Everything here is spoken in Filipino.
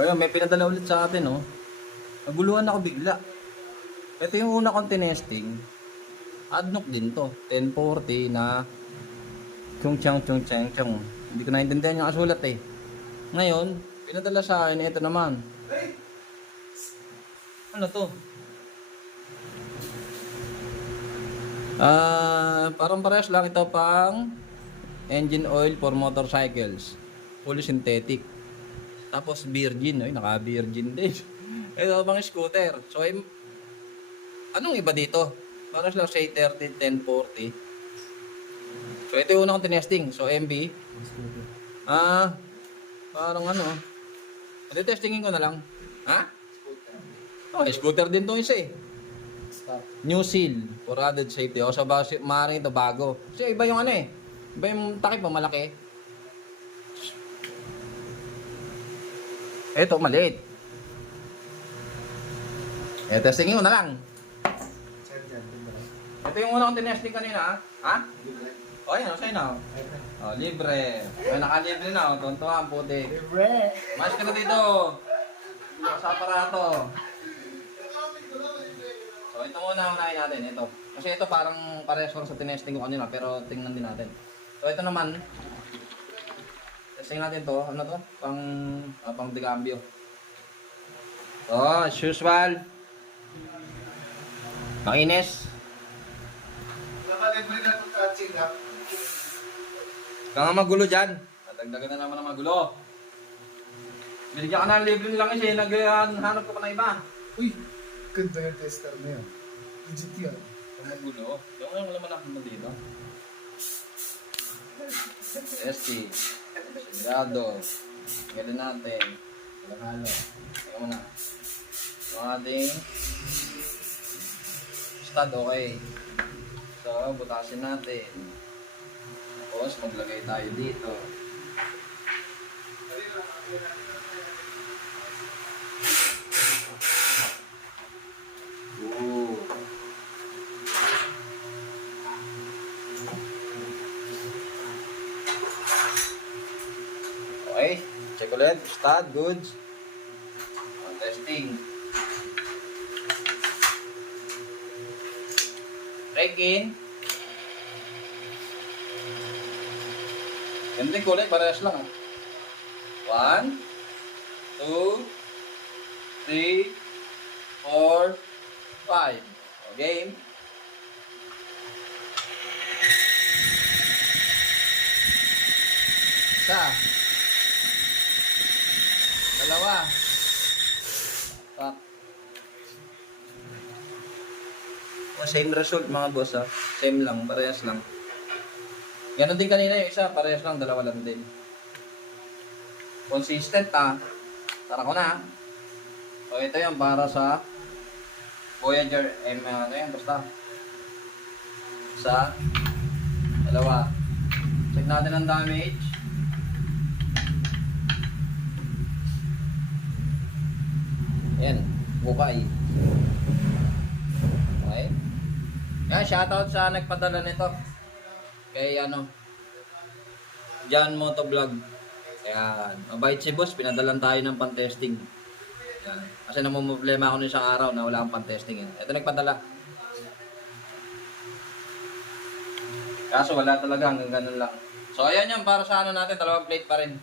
Ayun, may pinadala ulit sa atin, oh. Naguluhan ako bigla. Ito yung una kong tinesting. Adnok din to. 1040 na chung chang. Hindi ko naintindihan yung kasulat eh. Ngayon, pinadala sa akin, ito naman. Ano to? Parang parehas lang ito pang engine oil for motorcycles. Fully synthetic. Tapos virgin, ay naka-virgin din. Ito pang scooter. So, anong iba dito? Parang lang say 30, 1040. So, ito yung una kong tinesting. So, MB. Parang ano. Testingin ko na lang. Ha? Oh, scooter din to isa eh. New seal for added safety. O, so, maaaring ito bago. Kasi iba yung ano eh. Iba yung takip mo, malaki. Ito, maliit. Testingin ko na lang. Ito yung una kong tinesting kanina, ha? O, yan, sa'yo na. O, libre. May naka-libre na, o. Tuntua ang puti. Libre! Mas ka na dito. Sa aparato. So, ito muna unahin natin, ito. Kasi ito parang parehas lang sa tinesting ko kanina, pero tingnan din natin. So, ito naman. Testing natin to. Ano to? Pang decambio. So, as usual. Makinis. Nakalibre na itong touching up. Kaya nga magulo dyan. Dagdagan na naman ng magulo. Binigyan ka na ng libre lang kasi naghanap ka pa na iba. Uy! Ganda yung tester na yun. Legit yun. Kung magulo. Yung laman natin mo dito. Testing. Sigurado. Ganun natin. Walang halo. Tingnan mo na. Yung ating stud okay. So, butasin natin. Tapos, maglagay tayo dito. Ooh. Okay, check ulit. Stud, goods. Testing. Break in. Ganito yung kulay, parehas lang. 1, 2, 3, 4, 5. Game. Isa. Dalawa. Same result mga boss ha. Same lang, parehas lang. Ganon din kanina yung isa, parehas lang, dalawa lang din. Consistent ha. Tara ko na. So ito yung para sa Voyager M, ano yan, basta. Isa. Dalawa. Check natin ang damage. Ayan, bukay. Okay. Yan, shoutout sa nagpadala nito. Kay John Motovlog. Ayan, mabait si boss, pinadalan tayo ng pan-testing. Ayan. Kasi namumblema ako nung isang araw na wala akong pan-testing. Ito nagpadala. Kaso wala talaga, hanggang ganun lang. So ayan yan, para sa natin, dalawang plate pa rin.